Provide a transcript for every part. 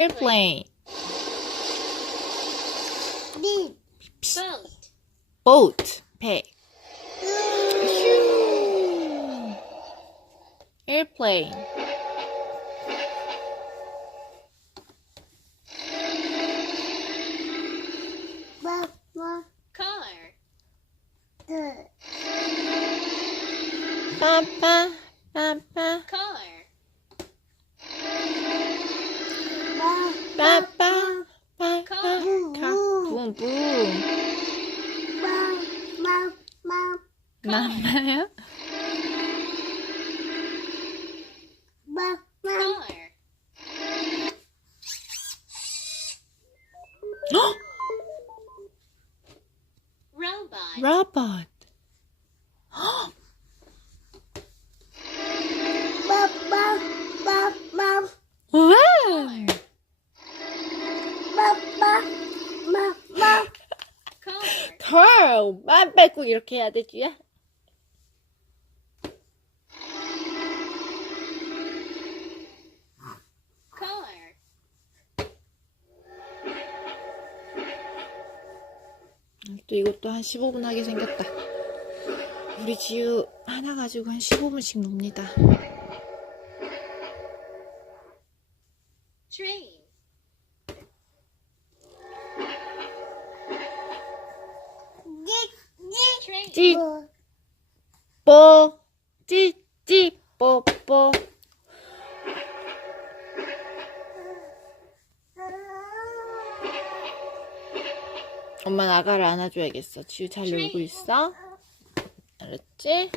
airplane. boat, boat. 배. airplane. car, 빠빠 빠빠 car, 빠빠 빠빠 car, 붐붐. 나나요? car, robot, robot. 우와! car, 컬! 빨빨 꼭 이렇게 해야 돼, 주야? car, 또 이것도 한 15분 하게 생겼다. 우리 지우 하나 가지고 한 15분씩 놉니다. train, train, 찌, 뽀, 찌, 뽀. 엄마 나가를 안아줘야겠어. 지우 잘 놀고 있어? 알았지?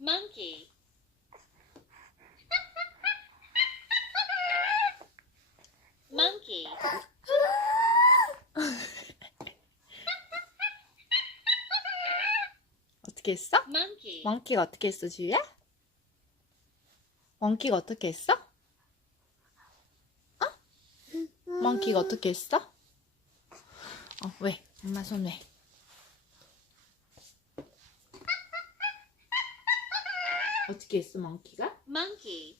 monkey, monkey, 어떻게 했어? monkey, 멍키가 어떻게 했어, 지우야? 멍키가 어떻게 했어? 멍키가 어떻게 했어? 왜? 엄마 손 왜? 어떻게 했어, 멍키가? monkey,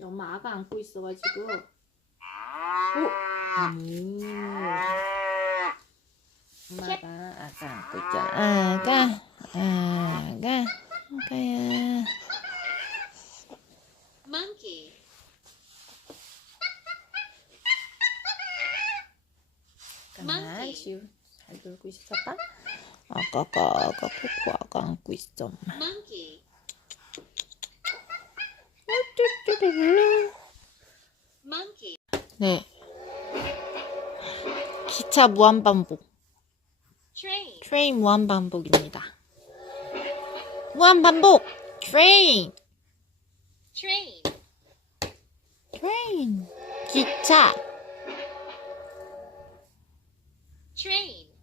엄마 아가 안고 있어가지고. 엄마가 아가 안고 있잖아. 아가야. monkey, 잠깐만, 지우 잘 놀고 있어봐. 아가 코코 아가 안고 있어, 엄마. monkey, monkey, 네. 기차 무한반복. train, 트레인 무한반복입니다. 무한반복! 트레인! train, 트레인! 기차! train,